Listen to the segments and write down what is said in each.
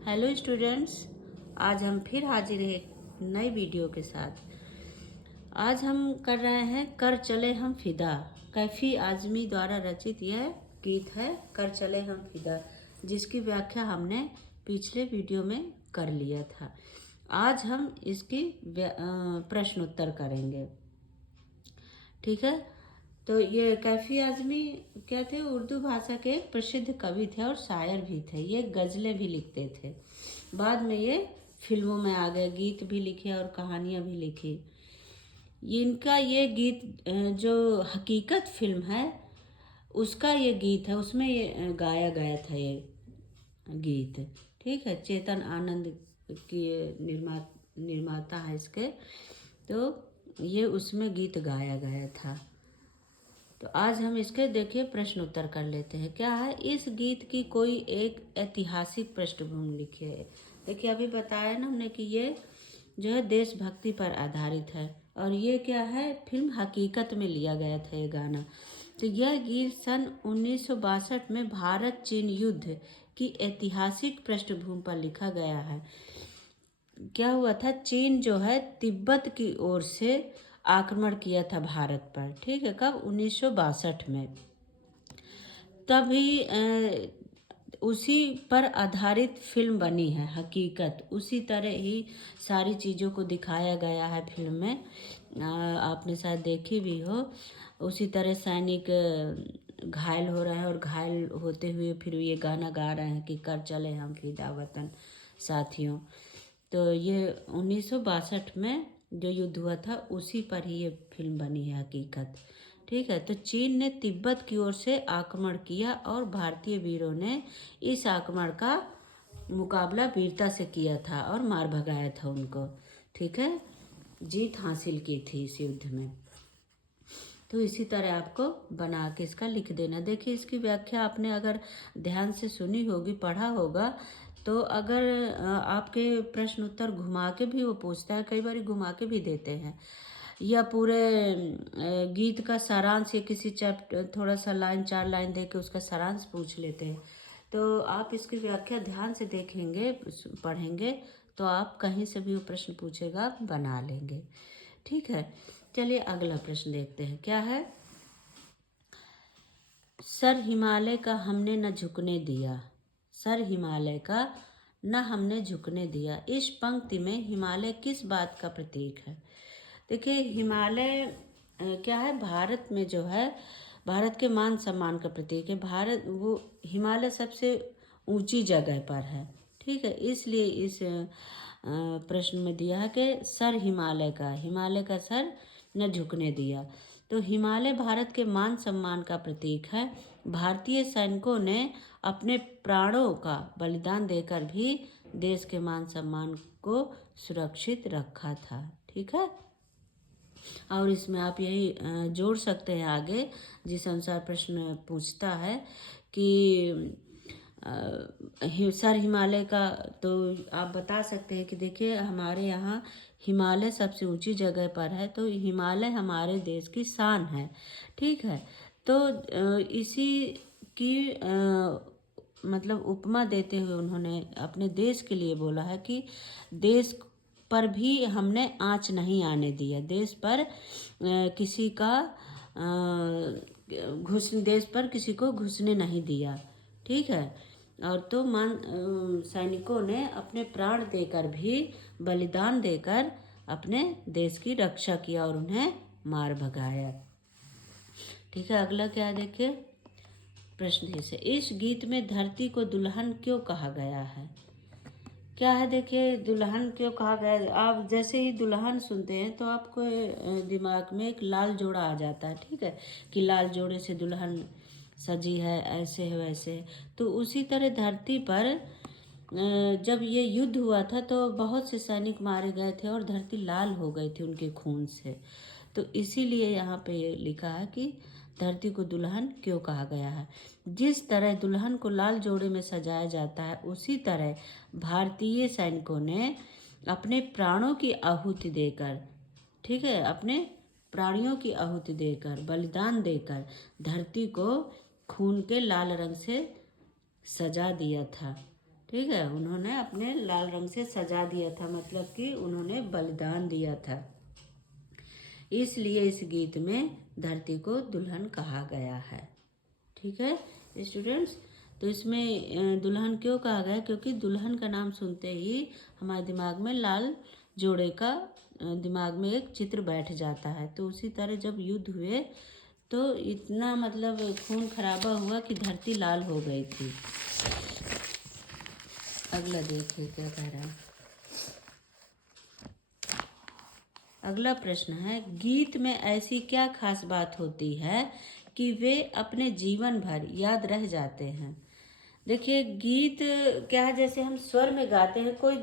Hello students, आज हम फिर हाजिर हैं एक नई वीडियो के साथ। आज हम कर रहे हैं कर चले हम फिदा। कैफी आजमी द्वारा रचित यह गीत है कर चले हम फिदा, जिसकी व्याख्या हमने पिछले वीडियो में कर लिया था। आज हम इसकी प्रश्न उत्तर करेंगे। ठीक है, तो ये कैफी आजमी क्या थे? उर्दू भाषा के प्रसिद्ध कवि थे और शायर भी थे। ये गज़लें भी लिखते थे। बाद में ये फिल्मों में आ गए, गीत भी लिखे और कहानियाँ भी लिखी। इनका ये गीत जो हकीकत फिल्म है उसका ये गीत है, उसमें ये गाया गया था ये गीत। ठीक है, चेतन आनंद की निर्माता है इसके, तो ये उसमें गीत गाया गया था। तो आज हम इसके देखिए प्रश्न उत्तर कर लेते हैं। क्या है? इस गीत की कोई एक ऐतिहासिक पृष्ठभूमि लिखी है। देखिए अभी बताया ना हमने कि ये जो है देशभक्ति पर आधारित है और ये क्या है, फिल्म हकीकत में लिया गया था ये गाना। तो यह गीत सन 1962 में भारत चीन युद्ध की ऐतिहासिक पृष्ठभूमि पर लिखा गया है। क्या हुआ था, चीन जो है तिब्बत की ओर से आक्रमण किया था भारत पर। ठीक है, कब? 1962 में। तभी उसी पर आधारित फिल्म बनी है हकीकत। उसी तरह ही सारी चीज़ों को दिखाया गया है फिल्म में। आपने शायद देखी भी हो। उसी तरह सैनिक घायल हो रहे हैं और घायल होते हुए फिर ये गाना गा रहे हैं कि कर चले हम फिदा वतन साथियों। तो ये 1962 में जो युद्ध हुआ था उसी पर ही ये फिल्म बनी है हकीकत। ठीक है, तो चीन ने तिब्बत की ओर से आक्रमण किया और भारतीय वीरों ने इस आक्रमण का मुकाबला वीरता से किया था और मार भगाया था उनको। ठीक है, जीत हासिल की थी इस युद्ध में। तो इसी तरह आपको बना के इसका लिख देना। देखिए इसकी व्याख्या आपने अगर ध्यान से सुनी होगी, पढ़ा होगा, तो अगर आपके प्रश्न उत्तर घुमा के भी वो पूछता है, कई बार घुमा के भी देते हैं, या पूरे गीत का सारांश या किसी चैप्टर थोड़ा सा लाइन 4 लाइन दे के उसका सारांश पूछ लेते हैं। तो आप इसकी व्याख्या ध्यान से देखेंगे, पढ़ेंगे, तो आप कहीं से भी वो प्रश्न पूछेगा आप बना लेंगे। ठीक है, चलिए अगला प्रश्न देखते हैं। क्या है? सर हिमालय का हमने न झुकने दिया, सर हिमालय का न हमने झुकने दिया। इस पंक्ति में हिमालय किस बात का प्रतीक है? देखिए हिमालय क्या है, भारत में जो है भारत के मान सम्मान का प्रतीक है। भारत वो हिमालय सबसे ऊंची जगह पर है। ठीक है, इसलिए इस प्रश्न में दिया है कि सर हिमालय का सर न झुकने दिया। तो हिमालय भारत के मान सम्मान का प्रतीक है। भारतीय सैनिकों ने अपने प्राणों का बलिदान देकर भी देश के मान सम्मान को सुरक्षित रखा था। ठीक है, और इसमें आप यही जोड़ सकते हैं आगे जिस अनुसार प्रश्न पूछता है कि सर हिमालय का, तो आप बता सकते हैं कि देखिए हमारे यहाँ हिमालय सबसे ऊंची जगह पर है, तो हिमालय हमारे देश की शान है। ठीक है, तो इसी की मतलब उपमा देते हुए उन्होंने अपने देश के लिए बोला है कि देश पर भी हमने आँच नहीं आने दिया। देश पर किसी का देश पर किसी को घुसने नहीं दिया। ठीक है, और तो सैनिकों ने अपने प्राण देकर भी, बलिदान देकर अपने देश की रक्षा किया और उन्हें मार भगाया। ठीक है, अगला क्या देखिए प्रश्न से, इस गीत में धरती को दुल्हन क्यों कहा गया है? क्या है? देखिए दुल्हन क्यों कहा गया, आप जैसे ही दुल्हन सुनते हैं तो आपको दिमाग में एक लाल जोड़ा आ जाता है। ठीक है, कि लाल जोड़े से दुल्हन सजी है, ऐसे है वैसे है। तो उसी तरह धरती पर जब ये युद्ध हुआ था तो बहुत से सैनिक मारे गए थे और धरती लाल हो गई थी उनके खून से। तो इसीलिए यहाँ पे ये लिखा है कि धरती को दुल्हन क्यों कहा गया है। जिस तरह दुल्हन को लाल जोड़े में सजाया जाता है, उसी तरह भारतीय सैनिकों ने अपने प्राणों की आहुति देकर, ठीक है, अपने प्राणियों की आहुति देकर, बलिदान देकर धरती को खून के लाल रंग से सजा दिया था। ठीक है, उन्होंने अपने लाल रंग से सजा दिया था, मतलब कि उन्होंने बलिदान दिया था। इसलिए इस गीत में धरती को दुल्हन कहा गया है। ठीक है स्टूडेंट्स, तो इसमें दुल्हन क्यों कहा गया, क्योंकि दुल्हन का नाम सुनते ही हमारे दिमाग में लाल जोड़े का दिमाग में एक चित्र बैठ जाता है। तो उसी तरह जब युद्ध हुए तो इतना मतलब खून खराबा हुआ कि धरती लाल हो गई थी। अगला देखिए क्या कह रहा है। अगला प्रश्न है, गीत में ऐसी क्या खास बात होती है कि वे अपने जीवन भर याद रह जाते हैं। देखिए गीत क्या है, जैसे हम स्वर में गाते हैं, कोई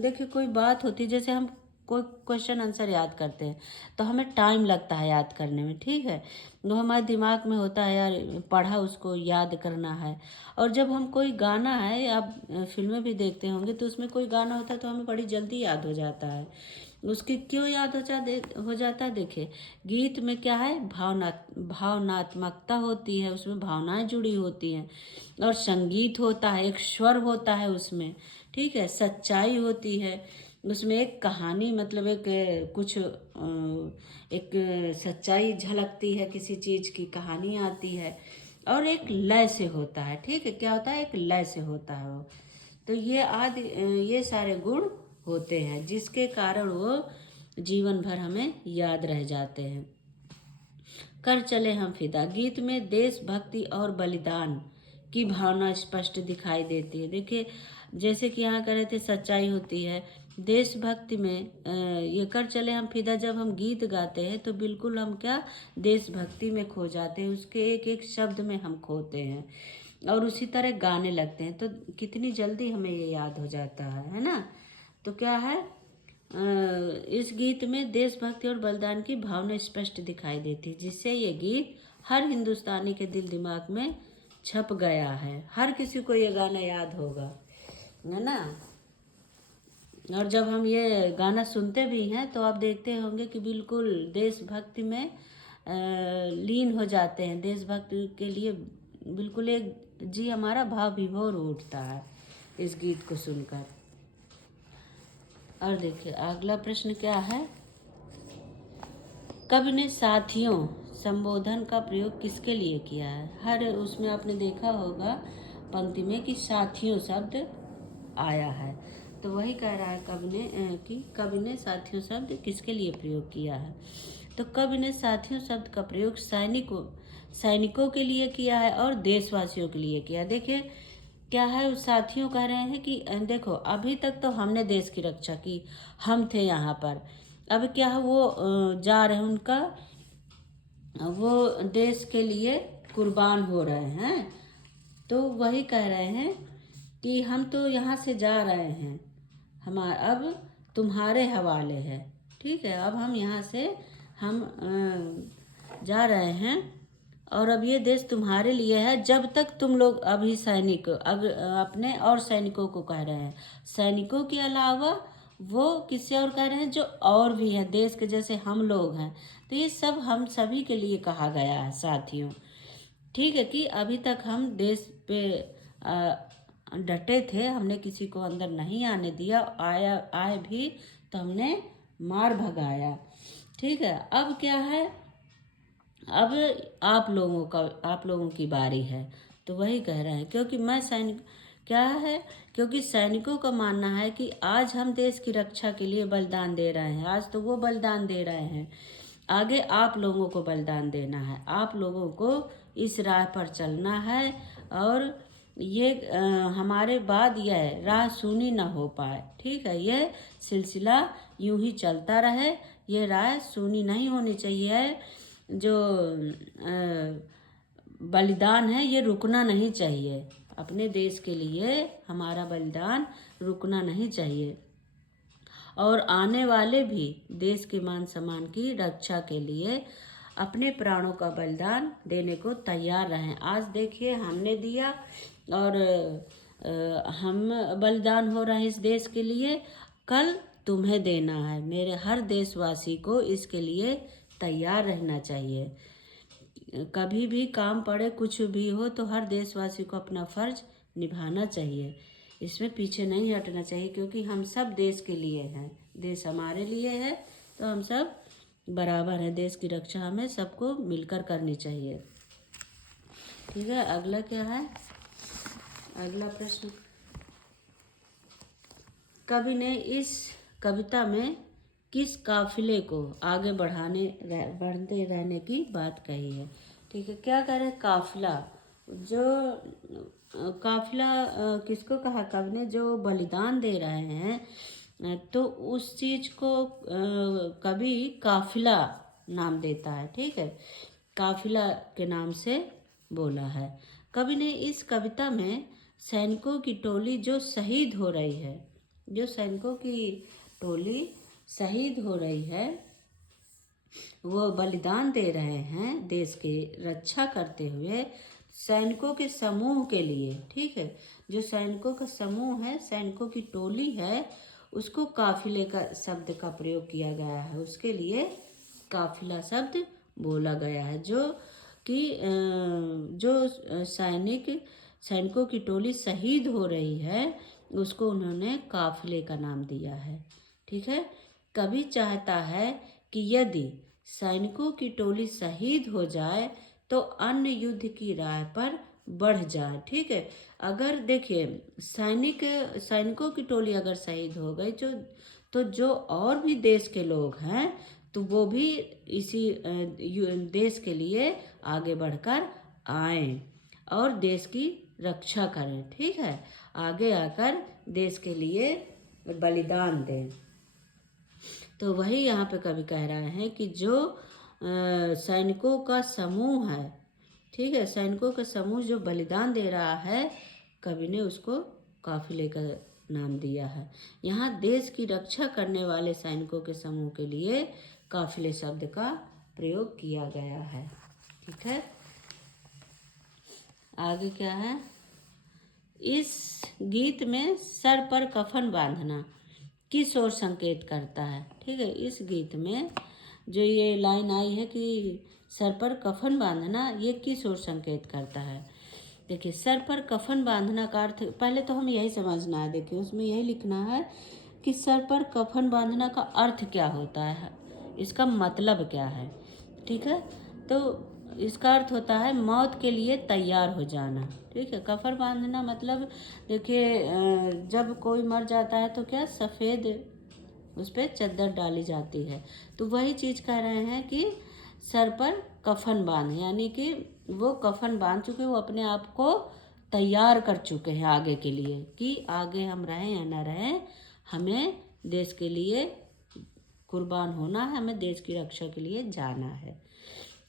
देखिए कोई बात होती है, जैसे हम कोई क्वेश्चन आंसर याद करते हैं तो हमें टाइम लगता है याद करने में। ठीक है, वो हमारे दिमाग में होता है, यार पढ़ा उसको याद करना है। और जब हम कोई गाना है, आप फिल्में भी देखते होंगे तो उसमें कोई गाना होता है तो हमें बड़ी जल्दी याद हो जाता है। उसकी क्यों याद हो जाता है, देखिए गीत में क्या है, भावनात्मकता होती है, उसमें भावनाएं जुड़ी होती हैं। और संगीत होता है, एक स्वर होता है उसमें। ठीक है, सच्चाई होती है उसमें, एक कहानी मतलब एक कुछ एक सच्चाई झलकती है, किसी चीज़ की कहानी आती है। और एक लय से होता है। ठीक है, क्या होता है, एक लय से होता है वो। तो ये सारे गुण होते हैं जिसके कारण वो जीवन भर हमें याद रह जाते हैं। कर चले हम फिदा, गीत में देशभक्ति और बलिदान की भावना स्पष्ट दिखाई देती है। देखिए जैसे कि यहाँ कह रहे थे सच्चाई होती है, देशभक्ति में ये कर चले हम फिदा, जब हम गीत गाते हैं तो बिल्कुल हम क्या देशभक्ति में खो जाते हैं, उसके एक एक शब्द में हम खोते हैं और उसी तरह गाने लगते हैं तो कितनी जल्दी हमें ये याद हो जाता है ना। तो क्या है, इस गीत में देशभक्ति और बलिदान की भावना स्पष्ट दिखाई देती है, जिससे ये गीत हर हिंदुस्तानी के दिल दिमाग में छप गया है। हर किसी को ये गाना याद होगा, है ना। और जब हम ये गाना सुनते भी हैं तो आप देखते होंगे कि बिल्कुल देशभक्ति में लीन हो जाते हैं, देशभक्ति के लिए बिल्कुल एक जी हमारा भाव विभोर उठता है इस गीत को सुनकर। और देखिए अगला प्रश्न क्या है, कवि ने साथियों संबोधन का प्रयोग किसके लिए किया है। हर उसमें आपने देखा होगा पंक्ति में कि साथियों शब्द आया है, तो वही कह रहा है कवि ने साथियों शब्द किसके लिए प्रयोग किया है। तो कवि ने साथियों शब्द का प्रयोग सैनिकों के लिए किया है और देशवासियों के लिए किया है। देखिए क्या है, साथियों कह रहे हैं कि देखो अभी तक तो हमने देश की रक्षा की, हम थे यहाँ पर, अब क्या है वो जा रहे हैं, उनका वो देश के लिए कुर्बान हो रहे हैं। तो वही कह रहे हैं कि हम तो यहाँ से जा रहे हैं, अब तुम्हारे हवाले है। ठीक है, अब हम यहाँ से हम जा रहे हैं और अब ये देश तुम्हारे लिए है, जब तक तुम लोग अभी सैनिक अपने और सैनिकों को कह रहे हैं, सैनिकों के अलावा वो किससे और कह रहे हैं, जो और भी हैं देश के जैसे हम लोग हैं। तो ये सब हम सभी के लिए कहा गया है साथियों। ठीक है, कि अभी तक हम देश पे डटे थे, हमने किसी को अंदर नहीं आने दिया, आए भी तो हमने मार भगाया। ठीक है, अब क्या है, अब आप लोगों की बारी है। तो वही कह रहे हैं, क्योंकि क्या है, क्योंकि सैनिकों का मानना है कि आज हम देश की रक्षा के लिए बलिदान दे रहे हैं, आज तो वो बलिदान दे रहे हैं, आगे आप लोगों को बलिदान देना है, आप लोगों को इस राह पर चलना है। और ये हमारे बाद यह राह सूनी ना हो पाए। ठीक है, यह सिलसिला यूं ही चलता रहे, ये राह सूनी नहीं होनी चाहिए। जो बलिदान है ये रुकना नहीं चाहिए, अपने देश के लिए हमारा बलिदान रुकना नहीं चाहिए। और आने वाले भी देश के मान सम्मान की रक्षा के लिए अपने प्राणों का बलिदान देने को तैयार रहें। आज देखिए हमने दिया और हम बलिदान हो रहे हैं इस देश के लिए, कल तुम्हें देना है। मेरे हर देशवासी को इसके लिए तैयार रहना चाहिए। कभी भी काम पड़े, कुछ भी हो, तो हर देशवासी को अपना फर्ज निभाना चाहिए। इसमें पीछे नहीं हटना चाहिए, क्योंकि हम सब देश के लिए हैं, देश हमारे लिए है, तो हम सब बराबर हैं। देश की रक्षा हमें सबको मिलकर करनी चाहिए। ठीक है, अगला क्या है? अगला प्रश्न, कवि ने इस कविता में किस काफिले को आगे बढ़ते रहने की बात कही है? ठीक है, क्या कह रहे हैं? काफिला। जो काफिला किसको कहा कवि ने? जो बलिदान दे रहे हैं, तो उस चीज को कवि काफिला नाम देता है। ठीक है, काफिला के नाम से बोला है। कवि ने इस कविता में सैनिकों की टोली जो शहीद हो रही है, जो सैनिकों की टोली शहीद हो रही है, वो बलिदान दे रहे हैं देश की रक्षा करते हुए, सैनिकों के समूह के लिए। ठीक है, जो सैनिकों का समूह है, सैनिकों की टोली है, उसको काफिले का शब्द का प्रयोग किया गया है, उसके लिए काफिला शब्द बोला गया है। जो कि जो सैनिकों की टोली शहीद हो रही है, उसको उन्होंने काफिले का नाम दिया है। ठीक है, कवि चाहता है कि यदि सैनिकों की टोली शहीद हो जाए तो अन्य युद्ध की राह पर बढ़ जाए। ठीक है, अगर देखिए सैनिकों की टोली अगर शहीद हो गई तो जो और भी देश के लोग हैं, तो वो भी इसी देश के लिए आगे बढ़कर आए और देश की रक्षा करें। ठीक है, आगे आकर देश के लिए बलिदान दें। तो वही यहाँ पे कवि कह रहा है कि जो सैनिकों का समूह है, ठीक है, सैनिकों का समूह जो बलिदान दे रहा है, कवि ने उसको काफिले का नाम दिया है। यहाँ देश की रक्षा करने वाले सैनिकों के समूह के लिए काफिले शब्द का प्रयोग किया गया है। ठीक है, आगे क्या है? इस गीत में सर पर कफन बांधना किस ओर संकेत करता है? ठीक है, इस गीत में जो ये लाइन आई है कि सर पर कफन बांधना, ये किस ओर संकेत करता है? देखिए, सर पर कफन बांधना का अर्थ पहले तो हमें यही समझना है। देखिए, उसमें यही लिखना है कि सर पर कफन बांधना का अर्थ क्या होता है, इसका मतलब क्या है। ठीक है, तो इसका अर्थ होता है मौत के लिए तैयार हो जाना। ठीक है, कफन बांधना मतलब देखिए, जब कोई मर जाता है तो क्या सफ़ेद उस पर चादर डाली जाती है, तो वही चीज़ कह रहे हैं कि सर पर कफन बांध, यानी कि वो कफन बांध चुके, वो अपने आप को तैयार कर चुके हैं आगे के लिए, कि आगे हम रहें या ना रहें, हमें देश के लिए कुर्बान होना है, हमें देश की रक्षा के लिए जाना है।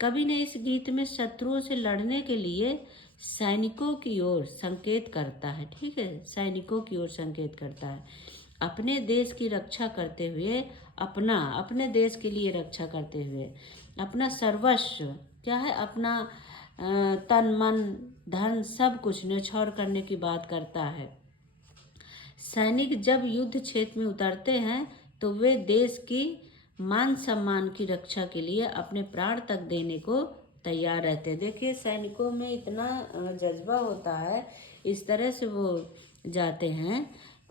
कवि ने इस गीत में शत्रुओं से लड़ने के लिए सैनिकों की ओर संकेत करता है। ठीक है, सैनिकों की ओर संकेत करता है, अपने देश की रक्षा करते हुए, अपने देश के लिए रक्षा करते हुए अपना सर्वस्व, क्या है, अपना तन मन धन सब कुछ न्यौछावर करने की बात करता है। सैनिक जब युद्ध क्षेत्र में उतरते हैं तो वे देश की मान सम्मान की रक्षा के लिए अपने प्राण तक देने को तैयार रहते हैं। देखिए, सैनिकों में इतना जज्बा होता है, इस तरह से वो जाते हैं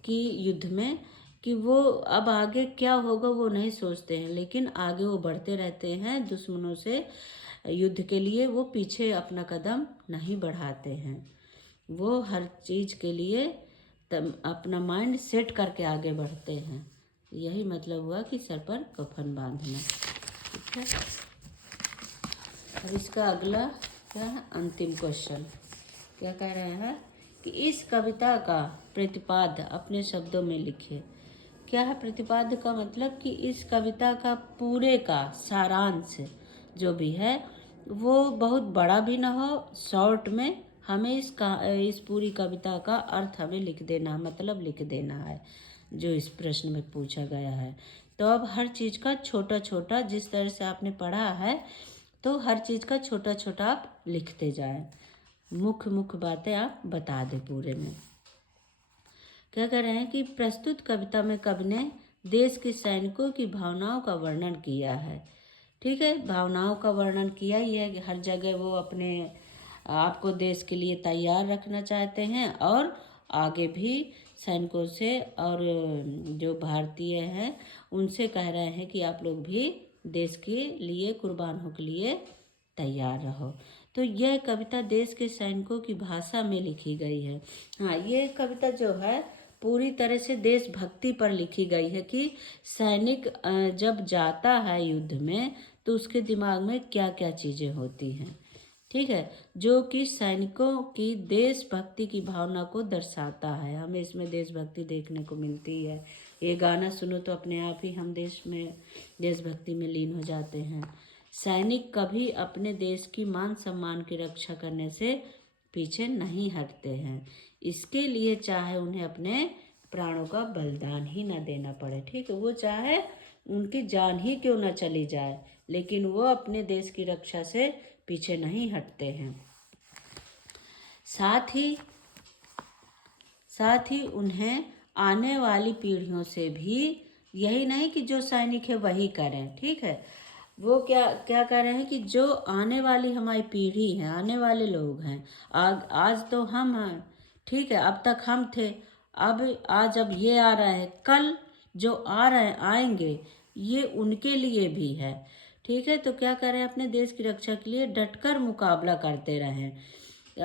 कि युद्ध में, कि वो अब आगे क्या होगा वो नहीं सोचते हैं, लेकिन आगे वो बढ़ते रहते हैं दुश्मनों से युद्ध के लिए। वो पीछे अपना कदम नहीं बढ़ाते हैं, वो हर चीज़ के लिए अपना माइंड सेट करके आगे बढ़ते हैं। यही मतलब हुआ कि सर पर कफन बांधना। ठीक है, अब इसका अगला क्या है? अंतिम क्वेश्चन क्या कह रहे हैं कि इस कविता का प्रतिपाद्य अपने शब्दों में लिखे। क्या है प्रतिपाद्य का मतलब? कि इस कविता का पूरे का सारांश जो भी है वो बहुत बड़ा भी ना हो, शॉर्ट में हमें इस पूरी कविता का अर्थ हमें लिख देना, मतलब लिख देना है जो इस प्रश्न में पूछा गया है। तो अब हर चीज़ का छोटा छोटा, जिस तरह से आपने पढ़ा है, तो हर चीज़ का छोटा छोटा आप लिखते जाएं, मुख्य मुख्य बातें आप बता दें पूरे में। क्या कह रहे हैं कि प्रस्तुत कविता में कवि ने देश के सैनिकों की भावनाओं का वर्णन किया है। ठीक है, भावनाओं का वर्णन किया ही है कि हर जगह वो अपने आपको देश के लिए तैयार रखना चाहते हैं और आगे भी सैनिकों से और जो भारतीय हैं उनसे कह रहे हैं कि आप लोग भी देश के लिए कुर्बान हो के लिए तैयार रहो। तो यह कविता देश के सैनिकों की भाषा में लिखी गई है। हाँ, ये कविता जो है पूरी तरह से देशभक्ति पर लिखी गई है कि सैनिक जब जाता है युद्ध में तो उसके दिमाग में क्या क्या चीज़ें होती हैं, ठीक है, जो कि सैनिकों की देशभक्ति की भावना को दर्शाता है। हमें इसमें देशभक्ति देखने को मिलती है। ये गाना सुनो तो अपने आप ही हम देशभक्ति में लीन हो जाते हैं। सैनिक कभी अपने देश की मान सम्मान की रक्षा करने से पीछे नहीं हटते हैं, इसके लिए चाहे उन्हें अपने प्राणों का बलिदान ही न देना पड़े, ठीक है, वो चाहे उनकी जान ही क्यों न चली जाए, लेकिन वो अपने देश की रक्षा से पीछे नहीं हटते हैं। साथ ही उन्हें आने वाली पीढ़ियों से भी यही नहीं कि जो सैनिक है वही करें, ठीक है, वो क्या क्या कह रहे हैं कि जो आने वाली हमारी पीढ़ी है, आने वाले लोग हैं, आज तो हम हैं, ठीक है, अब तक हम थे, अब ये आ रहा है, कल जो आ रहे आएंगे ये उनके लिए भी है, ठीक है। तो क्या करें, अपने देश की रक्षा के लिए डटकर मुकाबला करते रहें।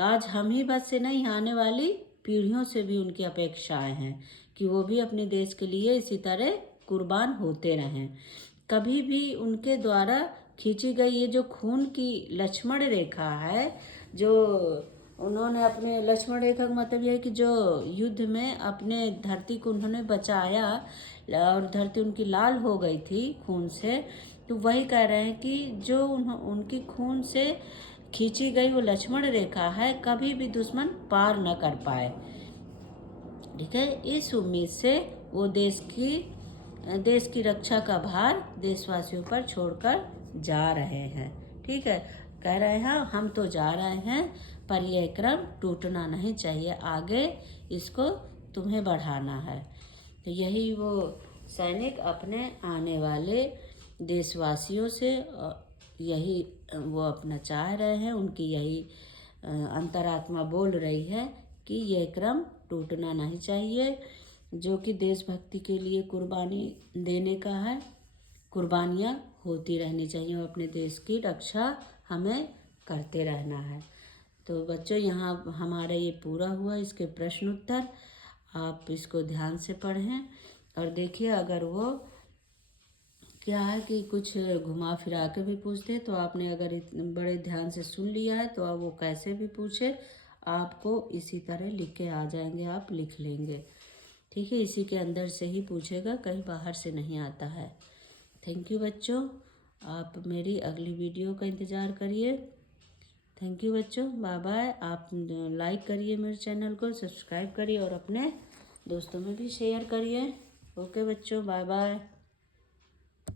आज हम ही बस से नहीं, आने वाली पीढ़ियों से भी उनकी अपेक्षाएं हैं कि वो भी अपने देश के लिए इसी तरह कुर्बान होते रहें। कभी भी उनके द्वारा खींची गई ये जो खून की लक्ष्मण रेखा है, जो उन्होंने अपने लक्ष्मण रेखा का मतलब यह है कि जो युद्ध में अपने धरती को उन्होंने बचाया और धरती उनकी लाल हो गई थी खून से, तो वही कह रहे हैं कि जो उनकी खून से खींची गई वो लक्ष्मण रेखा है, कभी भी दुश्मन पार न कर पाए, ठीक है। इस उम्मीद से वो देश की रक्षा का भार देशवासियों पर छोड़कर जा रहे हैं, ठीक है, कह रहे हैं हम तो जा रहे हैं पर यह क्रम टूटना नहीं चाहिए, आगे इसको तुम्हें बढ़ाना है। तो यही वो सैनिक अपने आने वाले देशवासियों से यही वो अपना चाह रहे हैं, उनकी यही अंतरात्मा बोल रही है कि यह क्रम टूटना नहीं चाहिए, जो कि देशभक्ति के लिए कुर्बानी देने का है, कुर्बानियाँ होती रहनी चाहिए और अपने देश की रक्षा हमें करते रहना है। तो बच्चों, यहाँ हमारा ये पूरा हुआ, इसके प्रश्न उत्तर आप इसको ध्यान से पढ़ें और देखिए, अगर वो क्या है कि कुछ घुमा फिरा के भी पूछते तो आपने अगर इतने बड़े ध्यान से सुन लिया है तो अब वो कैसे भी पूछे आपको इसी तरह लिख के आ जाएंगे, आप लिख लेंगे, ठीक है, इसी के अंदर से ही पूछेगा, कहीं बाहर से नहीं आता है। थैंक यू बच्चों, आप मेरी अगली वीडियो का इंतज़ार करिए। थैंक यू बच्चों, बाय बाय। आप लाइक करिए मेरे चैनल को, सब्सक्राइब करिए और अपने दोस्तों में भी शेयर करिए। ओके बच्चों, बाय बाय।